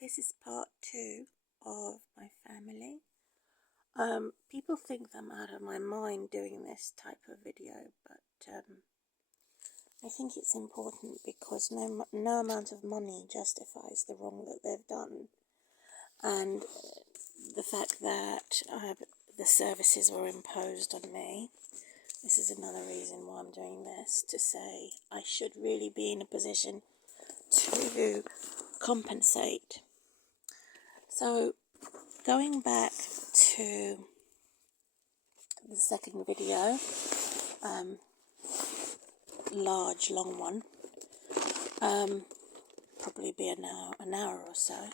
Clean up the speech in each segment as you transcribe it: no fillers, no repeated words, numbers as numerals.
this is part 2 of my family. People think I'm out of my mind doing this type of video, but I think it's important because no amount of money justifies the wrong that they've done, and the fact that the services were imposed on me. This is another reason why I'm doing this, to say I should really be in a position to compensate. So, going back to the second video, large, long one, probably be an hour or so,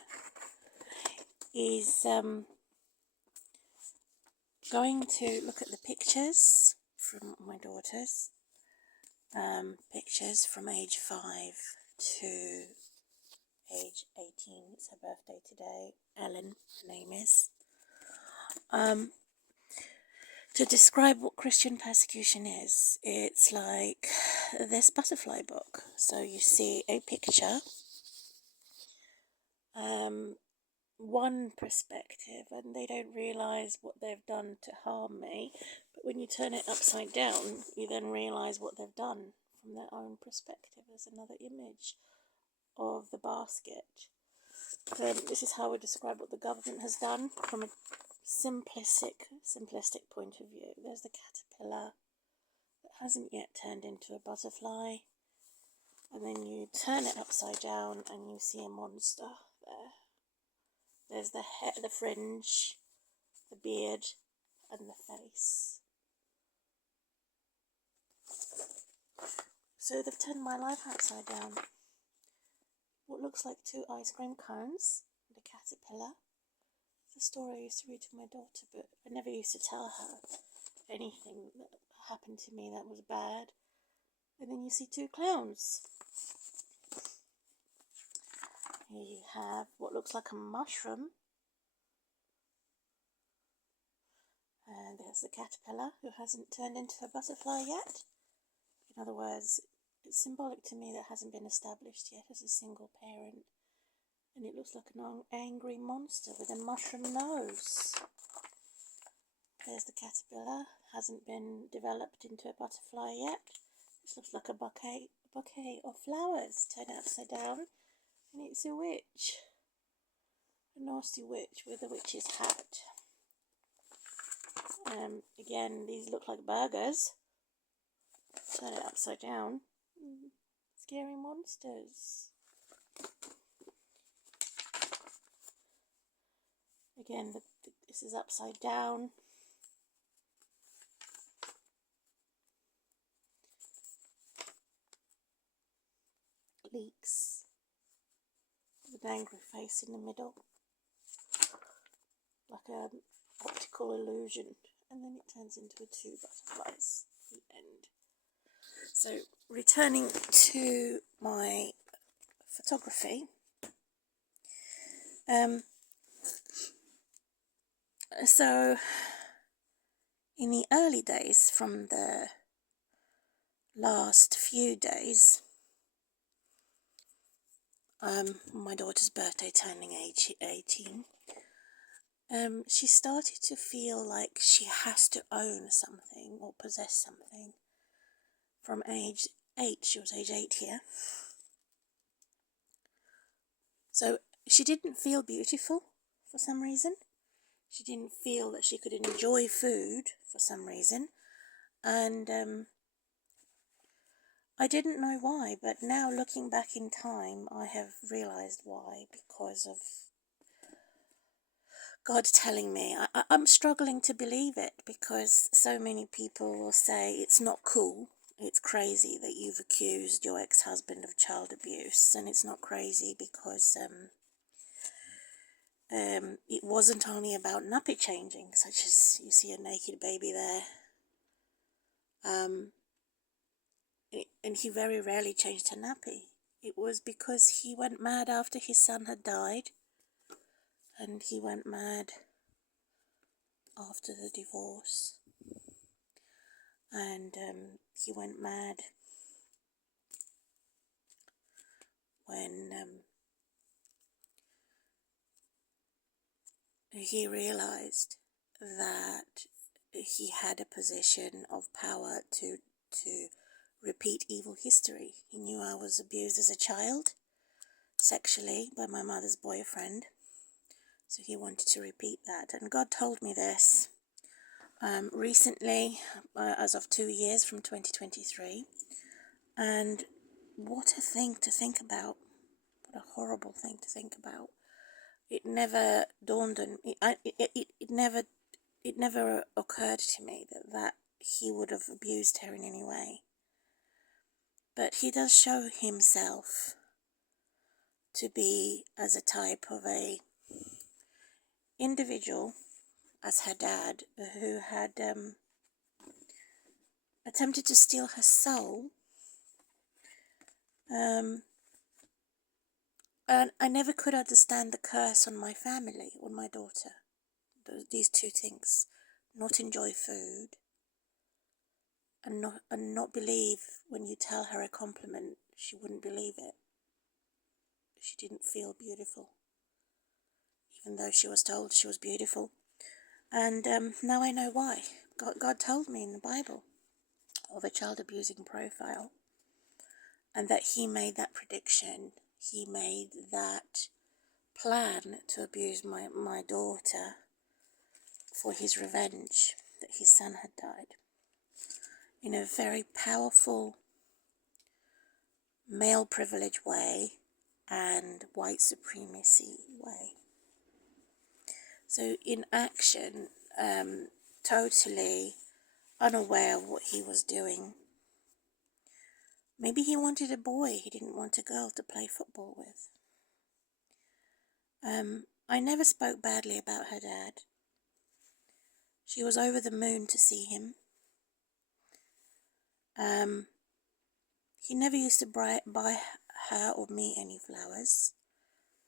is going to look at the pictures from my daughters, pictures from age 5 to age 18. It's her birthday today. Ellen, her name is. To describe what Christian persecution is, it's like this butterfly book. So you see a picture, one perspective, and they don't realise what they've done to harm me. But when you turn it upside down, you then realise what they've done from their own perspective. There's another image of the basket. This is how I describe what the government has done from a simplistic point of view. There's the caterpillar that hasn't yet turned into a butterfly, and then you turn it upside down and you see a monster there. There's the hair, the fringe, the beard, and the face. So they've turned my life upside down. What looks like 2 ice cream cones, and a caterpillar. It's a story I used to read to my daughter, but I never used to tell her anything that happened to me that was bad. And then you see 2 clowns. Here you have what looks like a mushroom. And there's the caterpillar, who hasn't turned into a butterfly yet. In other words, it's symbolic to me that hasn't been established yet as a single parent. And it looks like an angry monster with a mushroom nose. There's the caterpillar, hasn't been developed into a butterfly yet. This looks like a bouquet of flowers turned upside down. And it's a witch. A nasty witch with a witch's hat. Again, these look like burgers. Turn it upside down. Scary monsters. Again, this is upside down. Leaks. With an angry face in the middle. Like an optical illusion. And then it turns into 2 butterflies. The end. So, returning to my photography. So, in the early days, from the last few days, my daughter's birthday turning age 18, she started to feel like she has to own something or possess something. From age 8, she was age 8 here. So she didn't feel beautiful for some reason. She didn't feel that she could enjoy food for some reason. And I didn't know why, but now looking back in time, I have realised why. Because of God telling me. I'm struggling to believe it, because so many people will say it's not cool. It's crazy that you've accused your ex-husband of child abuse, and it's not crazy because it wasn't only about nappy changing, such as you see a naked baby there. And he very rarely changed her nappy. It was because he went mad after his son had died, and he went mad after the divorce. And he went mad when he realized that he had a position of power to repeat evil history. He knew I was abused as a child, sexually, by my mother's boyfriend. So he wanted to repeat that. And God told me this recently, as of 2 years from 2023. And what a thing to think about. What a horrible thing to think about. It never dawned on me. It never occurred to me that he would have abused her in any way. But he does show himself to be as a type of a individual, as her dad, who had attempted to steal her soul. And I never could understand the curse on my family, on my daughter. These two things: not enjoy food, and not believe when you tell her a compliment, she wouldn't believe it. She didn't feel beautiful, even though she was told she was beautiful. And now I know why. God told me in the Bible of a child abusing profile, and that he made that prediction. He made that plan to abuse my daughter for his revenge, that his son had died, in a very powerful male privilege way and white supremacy way. So in action, totally unaware of what he was doing. Maybe he wanted a boy, he didn't want a girl to play football with. I never spoke badly about her dad. She was over the moon to see him. He never used to buy her or me any flowers.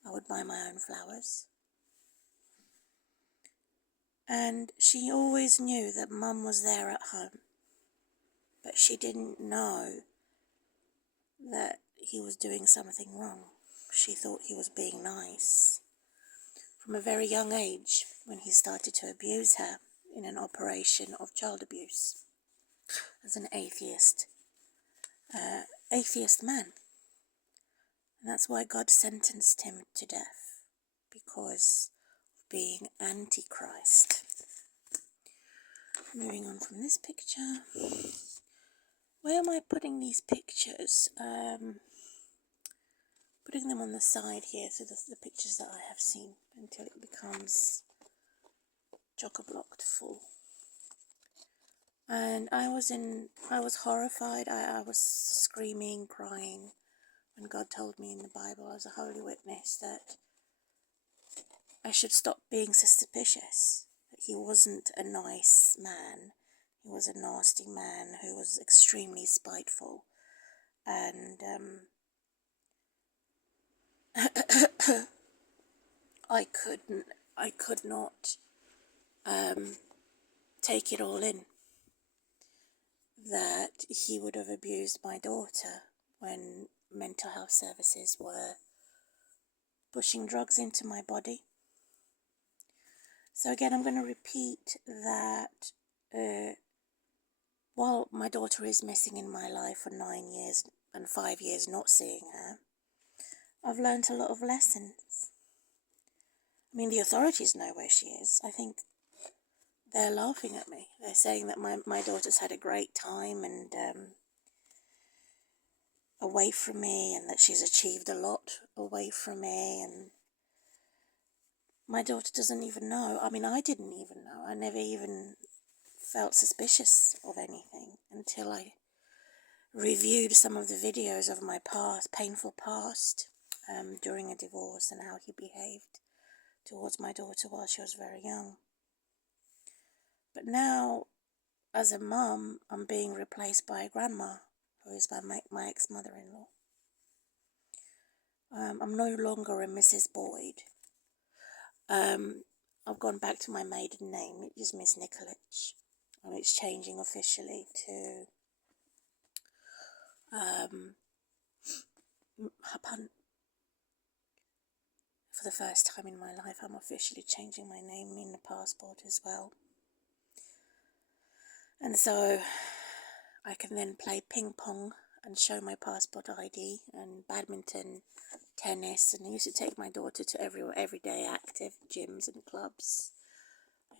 I would buy my own flowers. And she always knew that Mum was there at home. But she didn't know that he was doing something wrong. She thought he was being nice. From a very young age, when he started to abuse her in an operation of child abuse, as an atheist man. And that's why God sentenced him to death, because of being antichrist. Moving on from this picture. Where am I putting these pictures? Putting them on the side here, so the pictures that I have seen, until it becomes chock-a-blocked full. And I was horrified. I was screaming, crying, when God told me in the Bible, as a holy witness, that I should stop being suspicious. That he wasn't a nice man. He was a nasty man who was extremely spiteful. And I could not take it all in, that he would have abused my daughter when mental health services were pushing drugs into my body. So again, I'm going to repeat that while my daughter is missing in my life for 9 years and 5 years not seeing her, I've learned a lot of lessons. I mean, the authorities know where she is. I think they're laughing at me. They're saying that my daughter's had a great time and away from me, and that she's achieved a lot away from me, and my daughter doesn't even know. I mean, I didn't even know. I never even felt suspicious of anything until I reviewed some of the videos of my painful past during a divorce, and how he behaved towards my daughter while she was very young. But now, as a mum, I'm being replaced by a grandma, who is my ex-mother-in-law. I'm no longer a Mrs. Boyd. I've gone back to my maiden name, which is Miss Nikolic, and it's changing officially to for the first time in my life, I'm officially changing my name in the passport as well. And so I can then play ping pong and show my passport ID, and badminton, tennis, and I used to take my daughter to everyday active gyms and clubs.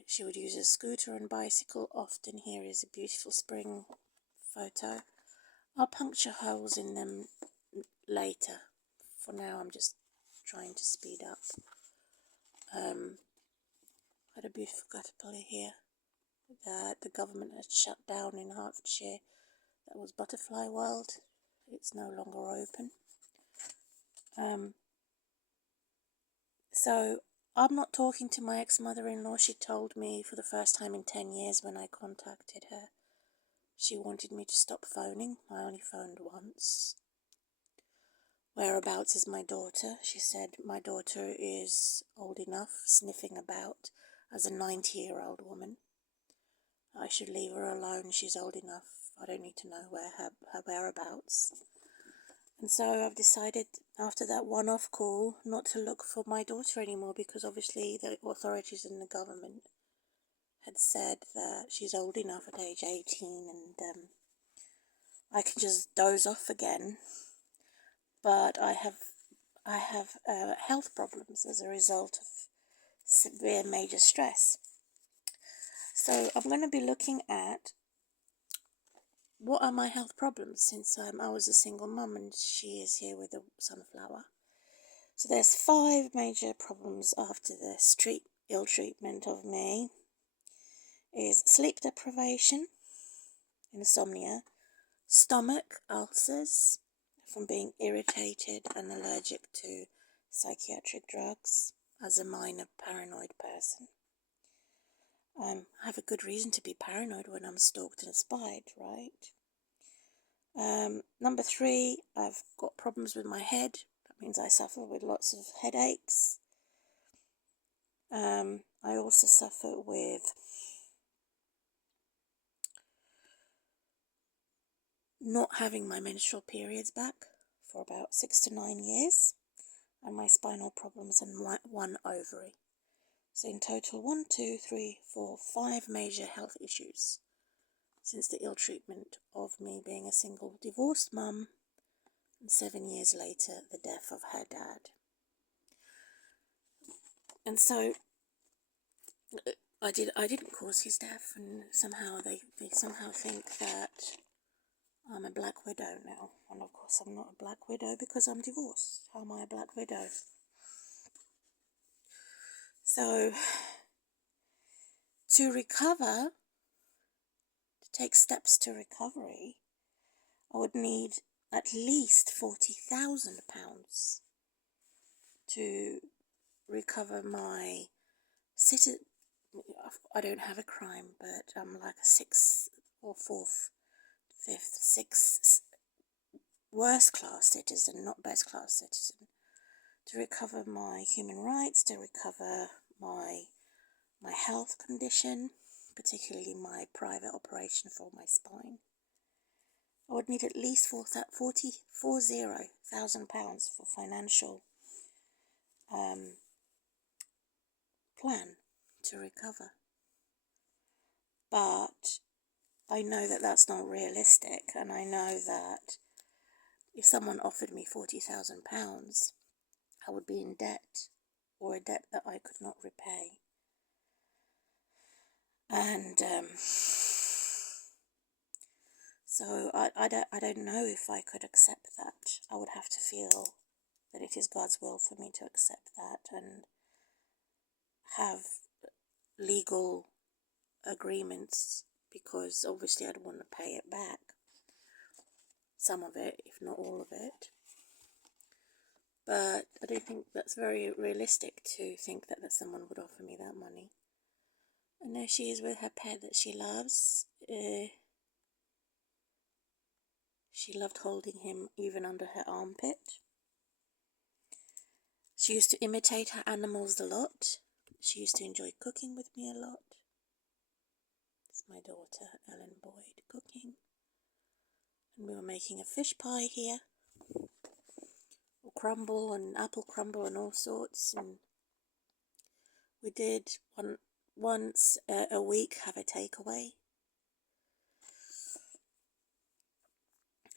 She would use a scooter and bicycle often. Here is a beautiful spring photo. I'll puncture holes in them later. For now, I'm just trying to speed up. Had a beautiful caterpillar here that the government had shut down in Hertfordshire. That was Butterfly World. It's no longer open. So I'm not talking to my ex-mother-in-law. She told me for the first time in 10 years when I contacted her, she wanted me to stop phoning. I only phoned once. Whereabouts is my daughter? She said my daughter is old enough, sniffing about as a 90-year-old woman. I should leave her alone. She's old enough. I don't need to know her whereabouts. And so I've decided after that one-off call not to look for my daughter anymore, because obviously the authorities and the government had said that she's old enough at age 18 and I can just doze off again. But I have health problems as a result of severe major stress. So I'm going to be looking at what are my health problems, since I was a single mum and she is here with a sunflower. So there's 5 major problems after this ill treatment of me. Is sleep deprivation, insomnia, stomach ulcers from being irritated and allergic to psychiatric drugs as a minor paranoid person. I have a good reason to be paranoid when I'm stalked and spied, right? Number 3, I've got problems with my head. That means I suffer with lots of headaches. I also suffer with not having my menstrual periods back for about 6 to 9 years, and my spinal problems and one ovary. So in total, 1, 2, 3, 4, 5 major health issues since the ill treatment of me being a single divorced mum, and 7 years later, the death of her dad. And so I didn't cause his death, and somehow they somehow think that I'm a black widow now. And of course I'm not a black widow because I'm divorced. How am I a black widow? So to recover, to take steps to recovery, I would need at least £40,000 to recover my citizen. I don't have a crime, but I'm like a 6th or 4th, 5th, 6th worst class citizen, not best class citizen. To recover my human rights, to recover my health condition, particularly my private operation for my spine, I would need at least £40,000 for financial plan to recover. But I know that that's not realistic, and I know that if someone offered me £40,000, I would be in debt, or a debt that I could not repay. And so I don't know if I could accept that. I would have to feel that it is God's will for me to accept that and have legal agreements, because obviously I'd want to pay it back, some of it, if not all of it. But I don't think that's very realistic to think that someone would offer me that money. And there she is with her pet that she loves. She loved holding him even under her armpit. She used to imitate her animals a lot. She used to enjoy cooking with me a lot. It's my daughter, Ellen Boyd, cooking. And we were making a fish pie here. crumble and apple crumble and all sorts. And we did once a week have a takeaway.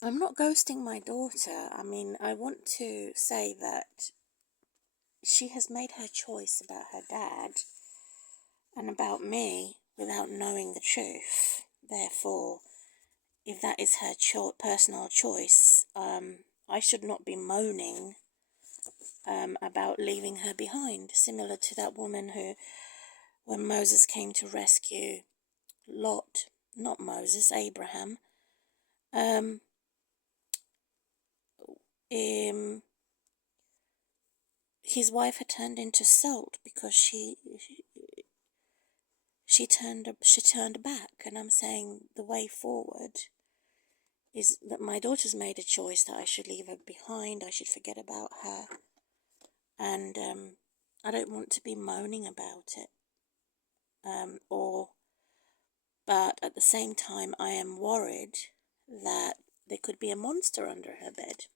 I'm not ghosting my daughter. I mean, I want to say that she has made her choice about her dad and about me without knowing the truth. Therefore, if that is her personal choice, I should not be moaning about leaving her behind. Similar to that woman who, when Moses came to rescue Lot, not Moses, Abraham, his wife had turned into salt because she turned back. And I'm saying the way forward is that my daughter's made a choice that I should leave her behind, I should forget about her, and I don't want to be moaning about it, but at the same time I am worried that there could be a monster under her bed,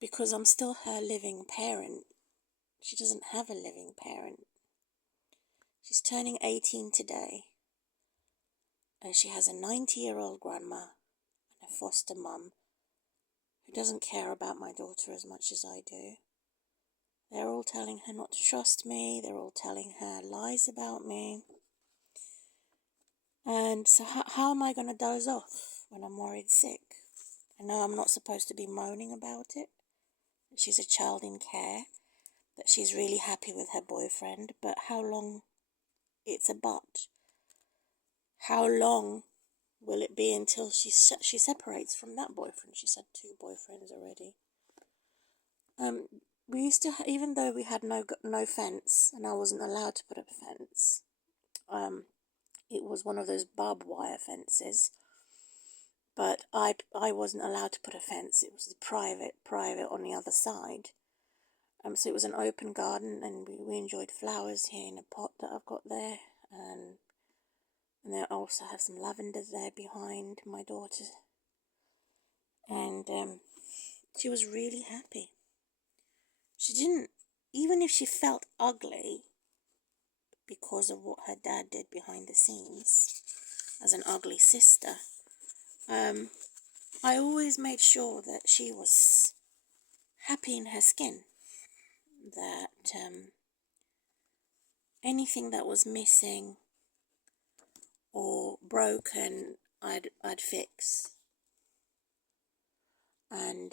because I'm still her living parent. She doesn't have a living parent. She's turning 18 today. And she has a 90-year-old grandma and a foster mum who doesn't care about my daughter as much as I do. They're all telling her not to trust me. They're all telling her lies about me. And so how am I going to doze off when I'm worried sick? I know I'm not supposed to be moaning about it. She's a child in care. That she's really happy with her boyfriend. But how long? It's a but. How long will it be until she separates from that boyfriend? She's had 2 boyfriends already. We used to, even though we had no fence, and I wasn't allowed to put up a fence. It was one of those barbed wire fences. But I wasn't allowed to put a fence. It was private on the other side. So it was an open garden, and we enjoyed flowers here in a pot that I've got there, and I also have some lavender there behind my daughter. And she was really happy. She didn't, even if she felt ugly because of what her dad did behind the scenes as an ugly sister, I always made sure that she was happy in her skin, that anything that was missing or broken, I'd fix. And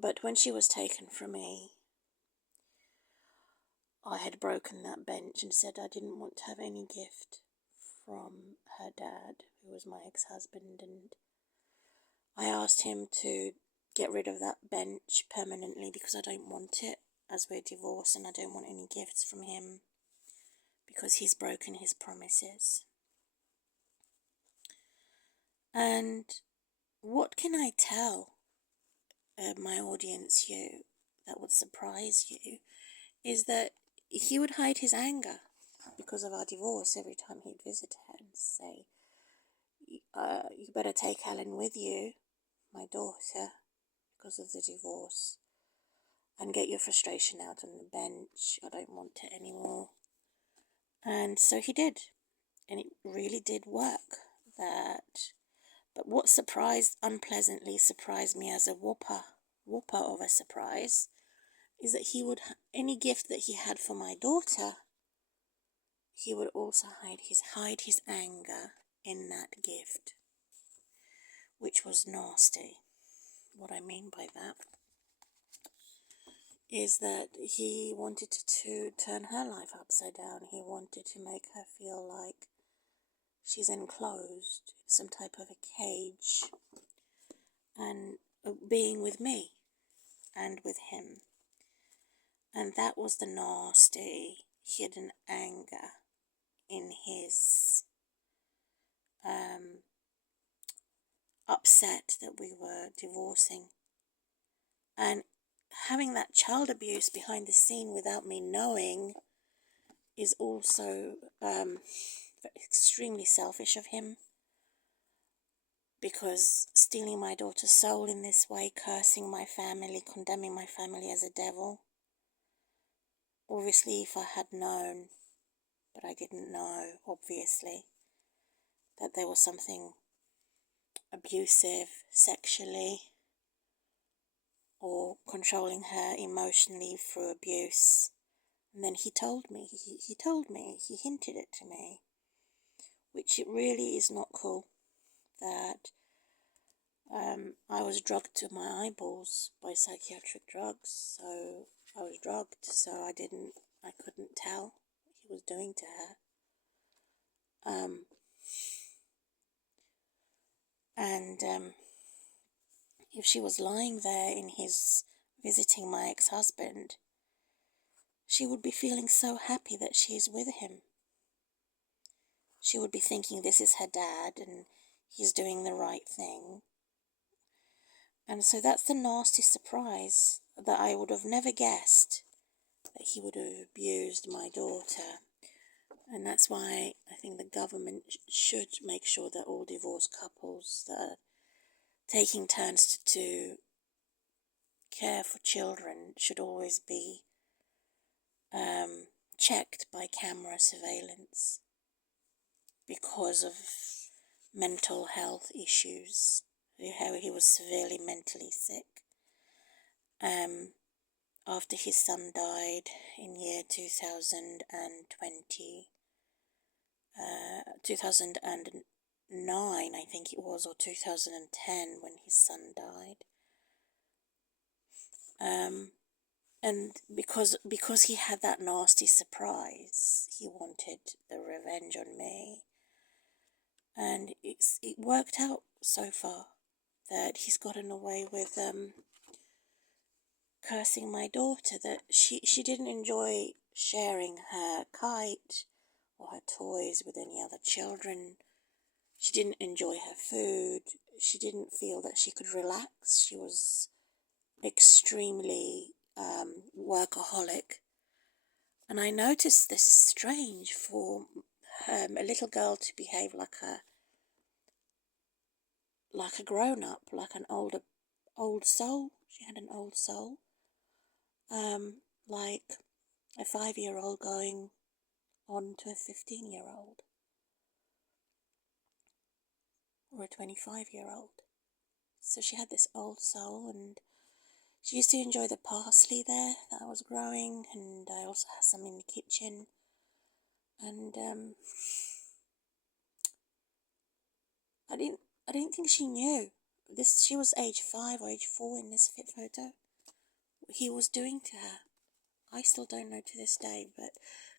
but when she was taken from me, I had broken that bench and said I didn't want to have any gift from her dad, who was my ex-husband, and I asked him to get rid of that bench permanently because I don't want it, as we're divorced, and I don't want any gifts from him because he's broken his promises. And what can I tell my audience, you, that would surprise you, is that he would hide his anger because of our divorce every time he'd visit her and say, you better take Helen with you, my daughter, because of the divorce, and get your frustration out on the bench. I don't want it anymore. And so he did, and it really did work. But what unpleasantly surprised me as a whopper of a surprise, is that he would, any gift that he had for my daughter, he would also hide his anger in that gift, which was nasty. What I mean by that is that he wanted to turn her life upside down. He wanted to make her feel like she's enclosed in some type of a cage, and being with me and with him. And that was the nasty hidden anger in his upset that we were divorcing. And having that child abuse behind the scene without me knowing is also extremely selfish of him. because stealing my daughter's soul in this way, cursing my family, condemning my family as a devil. Obviously, if I had known, but I didn't know, obviously, that there was something abusive sexually or controlling her emotionally through abuse. And then he told me, he hinted it to me, which it really is not cool, that I was drugged to my eyeballs by psychiatric drugs. So I was drugged, so I couldn't tell what he was doing to her. If she was lying there in his visiting my ex-husband, she would be feeling so happy that she is with him. She would be thinking this is her dad and he's doing the right thing. And so that's the nasty surprise that I would have never guessed, that he would have abused my daughter. And that's why I think the government should make sure that all divorced couples that are taking turns to care for children should always be checked by camera surveillance because of mental health issues. How he was severely mentally sick. After his son died in year 2009, I think it was, or 2010, when his son died. And because he had that nasty surprise, he wanted the revenge on me. And it worked out so far that he's gotten away with cursing my daughter, that she didn't enjoy sharing her kite or her toys with any other children. She didn't enjoy her food. She didn't feel that she could relax. She was extremely workaholic. And I noticed this is strange for a little girl to behave like a grown-up, like an old soul. She had an old soul. Like a 5-year-old going on to a 15-year-old. Or a 25-year-old. So she had this old soul, and she used to enjoy the parsley there that I was growing, and I also had some in the kitchen. And I didn't think she knew. She was age 5 or age 4 in this fit photo. What he was doing to her, I still don't know to this day, but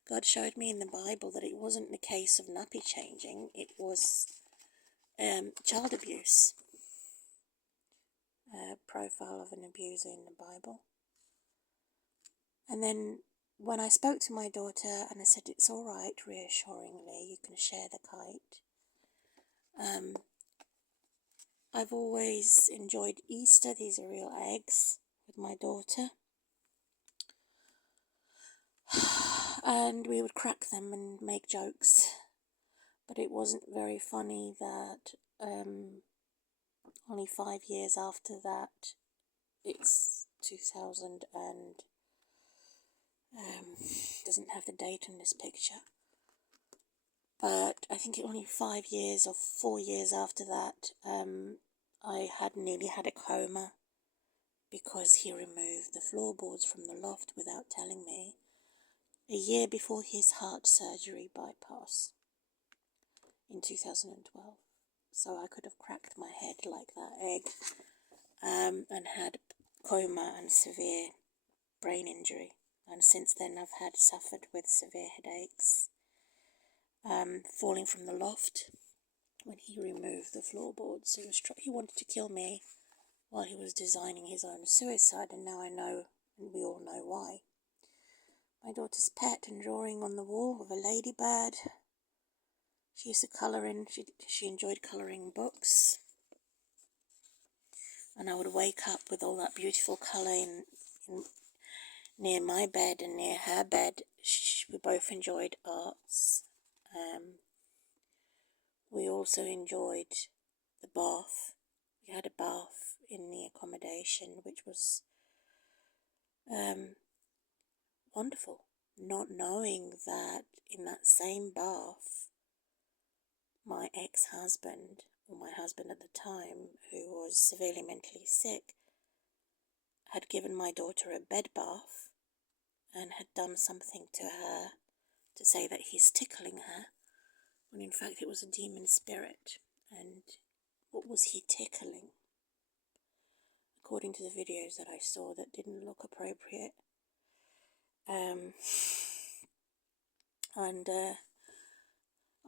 God showed me in the Bible that it wasn't the case of nappy changing, it was child abuse. Profile of an abuser in the Bible. And then when I spoke to my daughter and I said it's all right, reassuringly, you can share the kite. I've always enjoyed Easter. These are real eggs with my daughter. And we would crack them and make jokes. But it wasn't very funny that only 5 years after that, it's 2000 and doesn't have the date on this picture, but I think only 5 years or 4 years after that, I had nearly had a coma because he removed the floorboards from the loft without telling me, a year before his heart surgery bypass in 2012. So I could have cracked my head like that egg, and had coma and severe brain injury. And since then I've suffered with severe headaches, falling from the loft when he removed the floorboards. He wanted to kill me while he was designing his own suicide, and now I know, and we all know why. My daughter's pet and drawing on the wall of a ladybird. She used to colour in, she enjoyed colouring books. And I would wake up with all that beautiful colour near my bed and near her bed. We both enjoyed arts. We also enjoyed the bath. We had a bath in the accommodation, which was wonderful. Not knowing that in that same bath, my ex-husband, or my husband at the time, who was severely mentally sick, had given my daughter a bed bath and had done something to her to say that he's tickling her, when in fact it was a demon spirit. And what was he tickling? According to the videos that I saw, that didn't look appropriate. And I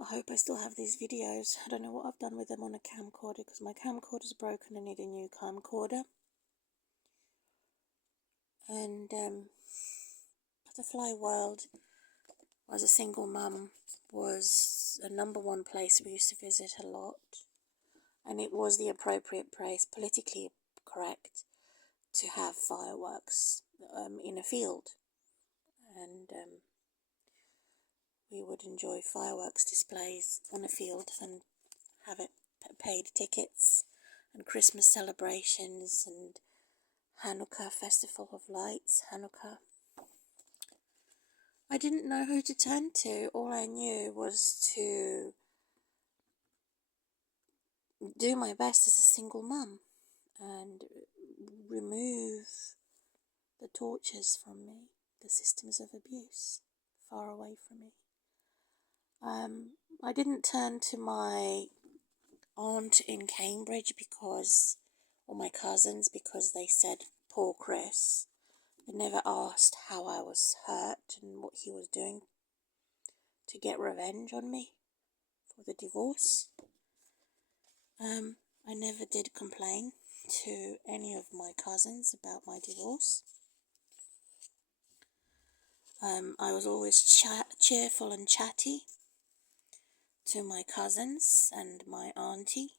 hope I still have these videos. I don't know what I've done with them on a camcorder, because my camcorder's broken. I need a new camcorder. And Butterfly World, as a single mum, was a #1 place we used to visit a lot. And it was the appropriate place, politically correct, to have fireworks in a field. And we would enjoy fireworks displays on a field and have it paid tickets, and Christmas celebrations and Hanukkah, Festival of Lights, Hanukkah. I didn't know who to turn to. All I knew was to do my best as a single mum and remove the tortures from me, the systems of abuse far away from me. I didn't turn to my aunt in Cambridge or my cousins, because they said, poor Chris. They never asked how I was hurt and what he was doing to get revenge on me for the divorce. I never did complain to any of my cousins about my divorce. I was always cheerful and chatty to my cousins and my auntie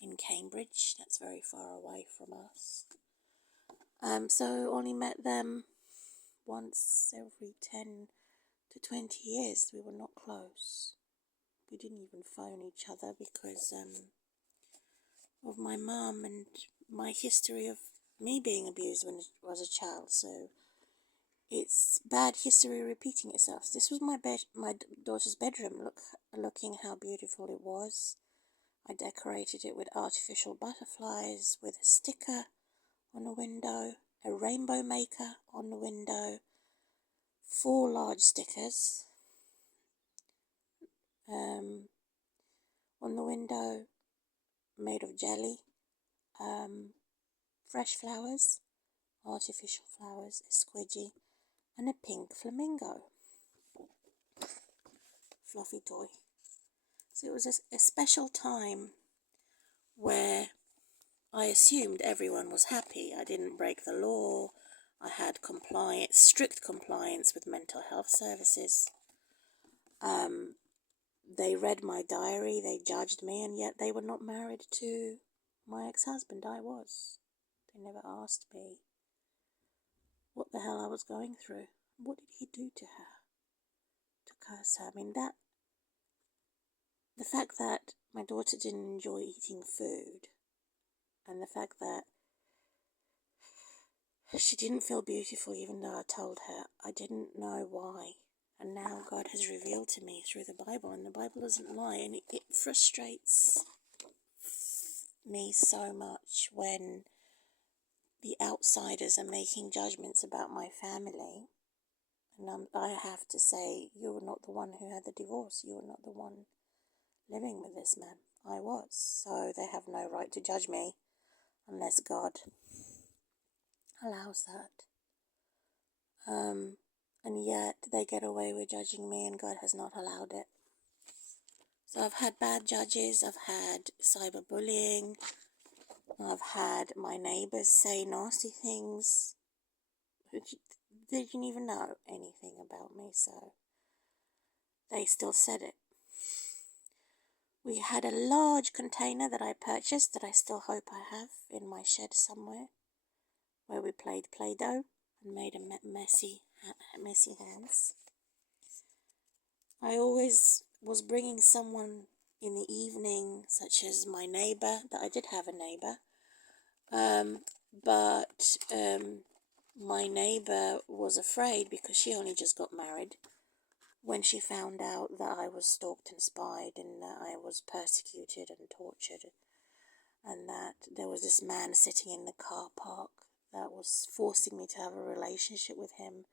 in Cambridge. That's very far away from us. So only met them once every 10 to 20 years. We were not close. We didn't even phone each other because of my mum and my history of me being abused when I was a child. So it's bad history repeating itself. This was my daughter's bedroom. Looking how beautiful it was. I decorated it with artificial butterflies, with a sticker on the window, a rainbow maker on the window, 4 large stickers on the window made of jelly, fresh flowers, artificial flowers, a squidgy, and a pink flamingo. Fluffy toy. So it was a special time where I assumed everyone was happy. I didn't break the law. I had strict compliance with mental health services. They read my diary, they judged me, and yet they were not married to my ex-husband. I was. They never asked me what the hell I was going through. What did he do to her to curse her? I mean, the fact that my daughter didn't enjoy eating food, and the fact that she didn't feel beautiful even though I told her, I didn't know why. And now God has revealed to me through the Bible, and the Bible doesn't lie, and it frustrates me so much when the outsiders are making judgments about my family, and I have to say, you're not the one who had the divorce, you're not the one living with this man. I was, so they have no right to judge me unless God allows that. And yet they get away with judging me, and God has not allowed it. So I've had bad judges, I've had cyberbullying, I've had my neighbours say nasty things. They didn't even know anything about me, so they still said it. We had a large container that I purchased that I still hope I have in my shed somewhere, where we played Play-Doh and made a messy hands. I always was bringing someone in the evening, such as my neighbour, that I did have a neighbour, but my neighbour was afraid because she only just got married when she found out that I was stalked and spied and that I was persecuted and tortured, and that there was this man sitting in the car park that was forcing me to have a relationship with him,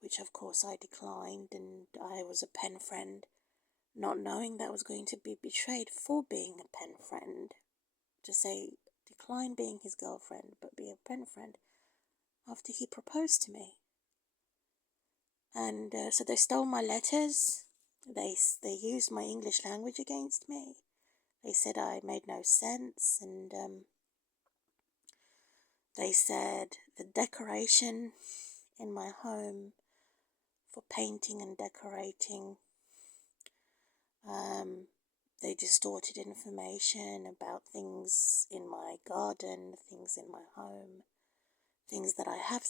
which of course I declined, and I was a pen friend, not knowing that I was going to be betrayed for being a pen friend, to say decline being his girlfriend but be a pen friend after he proposed to me. And so they stole my letters. They used my English language against me. They said I made no sense, and they said the decoration in my home for painting and decorating, they distorted information about things in my garden, things in my home, things that I have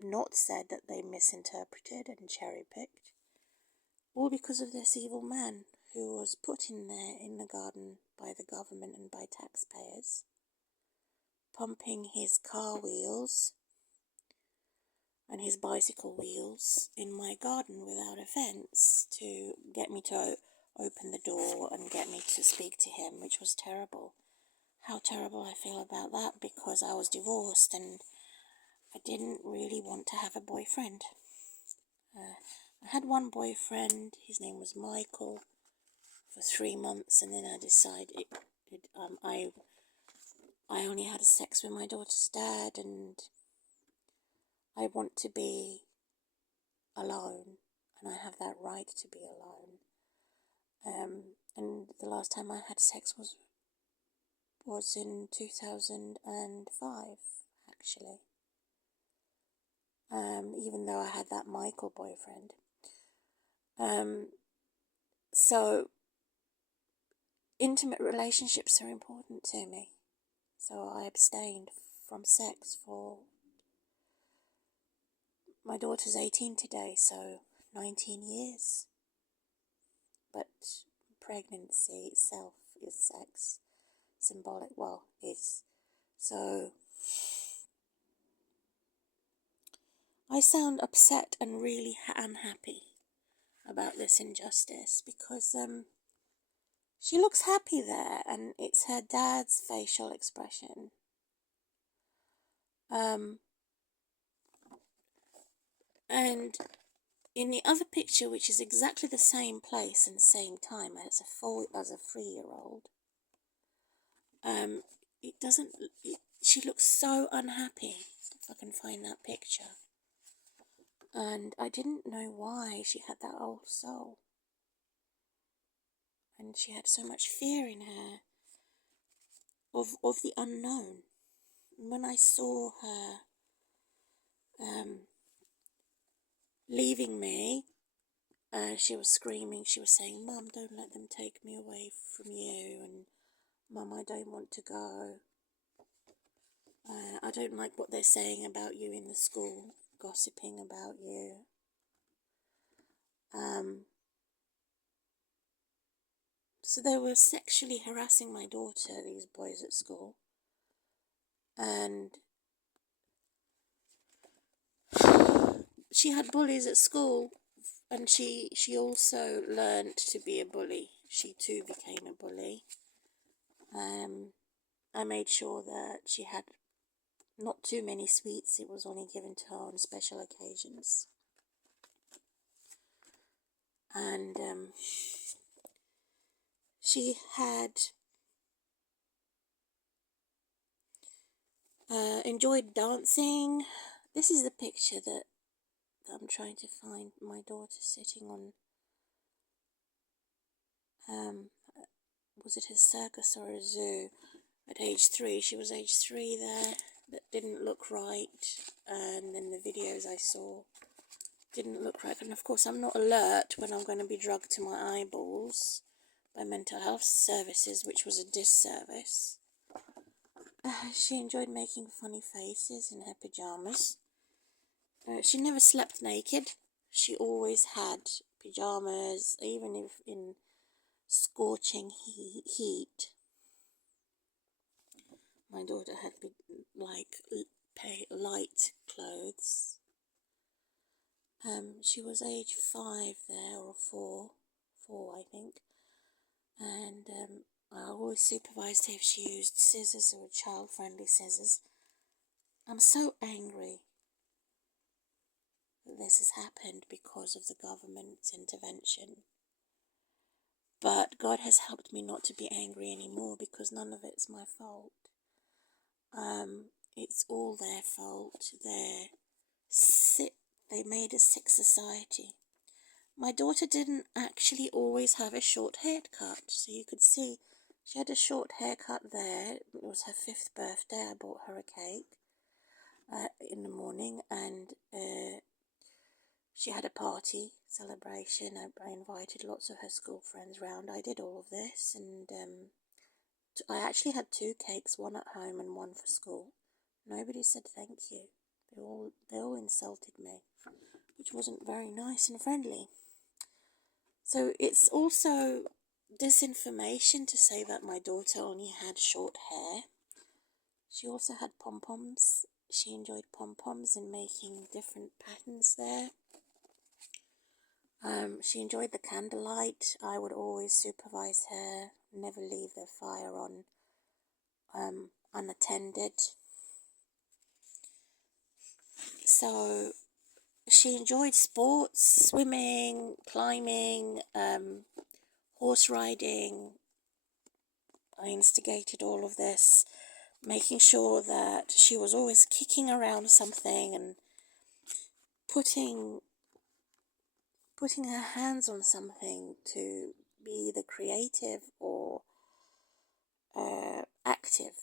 not said that they misinterpreted and cherry-picked, all because of this evil man who was put in there in the garden by the government and by taxpayers, pumping his car wheels and his bicycle wheels in my garden without a fence to get me to open the door and get me to speak to him, which was terrible. How terrible I feel about that, because I was divorced and I didn't really want to have a boyfriend. I had one boyfriend, his name was Michael, for 3 months, and then I decided I only had sex with my daughter's dad, and I want to be alone, and I have that right to be alone. And the last time I had sex was in 2005, actually. Even though I had that Michael boyfriend. So intimate relationships are important to me. So I abstained from sex for, my daughter's 18 today, so 19 years. But pregnancy itself is sex. Symbolic, well, is. So I sound upset and really unhappy about this injustice, because she looks happy there, and it's her dad's facial expression. And in the other picture, which is exactly the same place and same time as a 3-year-old, she looks so unhappy, if I can find that picture. And I didn't know why she had that old soul. And she had so much fear in her of the unknown. And when I saw her leaving me, she was screaming. She was saying, "Mum, don't let them take me away from you," and "Mum, I don't want to go. I don't like what they're saying about you in the school, gossiping about you." So they were sexually harassing my daughter, these boys at school. And she had bullies at school, and she also learned to be a bully. She too became a bully. I made sure that she had not too many sweets. It was only given to her on special occasions. And she had enjoyed dancing. This is the picture that I'm trying to find. My daughter sitting on, was it a circus or a zoo? At age 3, she was age 3 there. That didn't look right, and then the videos I saw didn't look right. And of course, I'm not alert when I'm going to be drugged to my eyeballs by mental health services, which was a disservice. She enjoyed making funny faces in her pyjamas. She never slept naked. She always had pyjamas, even if in scorching heat. My daughter had light clothes. She was age 5 there, or four I think, and I always supervised her if she used scissors or child-friendly scissors. I'm so angry that this has happened because of the government's intervention. But God has helped me not to be angry anymore, because none of it's my fault. It's all their fault. They're sick. They made a sick society. My daughter didn't actually always have a short haircut, so you could see she had a short haircut there. It was her 5th birthday. I bought her a cake in the morning, and she had a party celebration. I invited lots of her school friends round. I did all of this, and I actually had 2 cakes, one at home and one for school. Nobody said thank you. They all insulted me, which wasn't very nice and friendly. So it's also disinformation to say that my daughter only had short hair. She also had pom-poms. She enjoyed pom-poms and making different patterns there. She enjoyed the candlelight. I would always supervise her, never leave the fire on unattended. So she enjoyed sports, swimming, climbing, horse riding. I instigated all of this, making sure that she was always kicking around something and putting her hands on something to be either creative or active.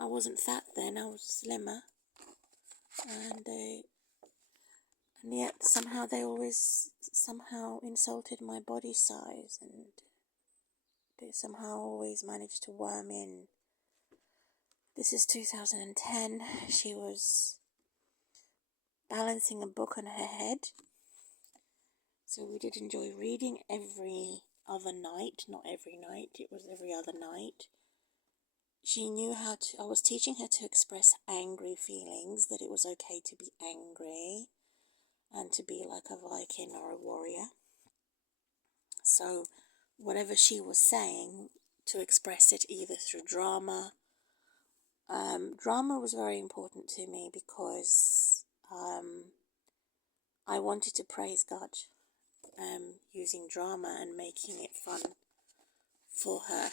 I wasn't fat then, I was slimmer, and yet somehow they always insulted my body size, and they somehow always managed to worm in. This is 2010. She was balancing a book on her head, so we did enjoy reading every other night. Not every night, it was every other night. She knew how to, I was teaching her to express angry feelings, that it was okay to be angry and to be like a Viking or a warrior. So whatever she was saying, to express it either through drama. Drama was very important to me because I wanted to praise God using drama and making it fun for her.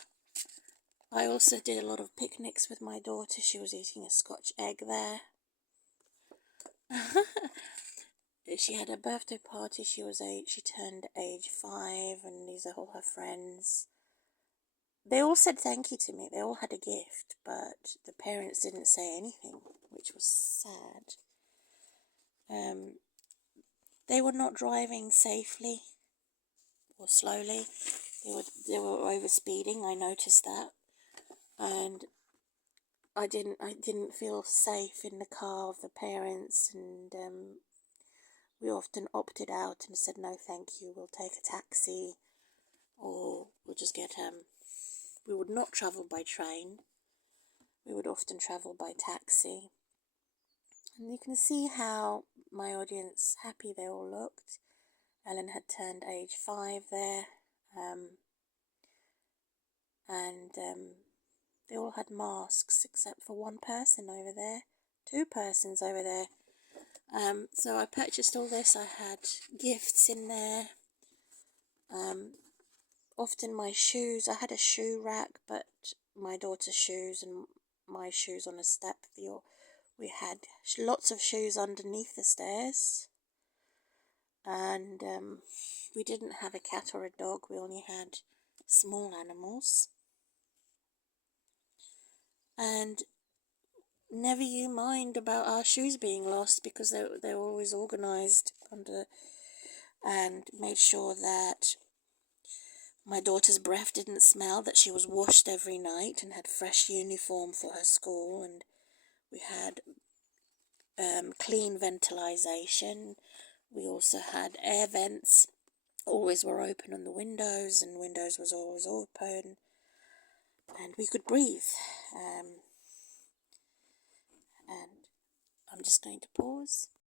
I also did a lot of picnics with my daughter. She was eating a Scotch egg there. She had a birthday party. She turned age 5, and these are all her friends. They all said thank you to me. They all had a gift, but the parents didn't say anything, which was sad. They were not driving safely or slowly. They were over speeding. I noticed that, and I didn't feel safe in the car of the parents, and we often opted out and said no, thank you. We'll take a taxi, or we'll just get we would not travel by train. We would often travel by taxi. And you can see how my audience, happy they all looked. Ellen had turned age 5 there, and they all had masks except for one person over there, 2 persons over there. So I purchased all this. I had gifts in there. Often my shoes, I had a shoe rack, but my daughter's shoes and my shoes on a step. We had lots of shoes underneath the stairs, and we didn't have a cat or a dog. We only had small animals. And never you mind about our shoes being lost, because they were always organised and made sure that my daughter's breath didn't smell, that she was washed every night and had fresh uniform for her school, and we had clean ventilation. We also had air vents always were open on the windows, and windows was always open, and we could breathe. And I'm just going to pause.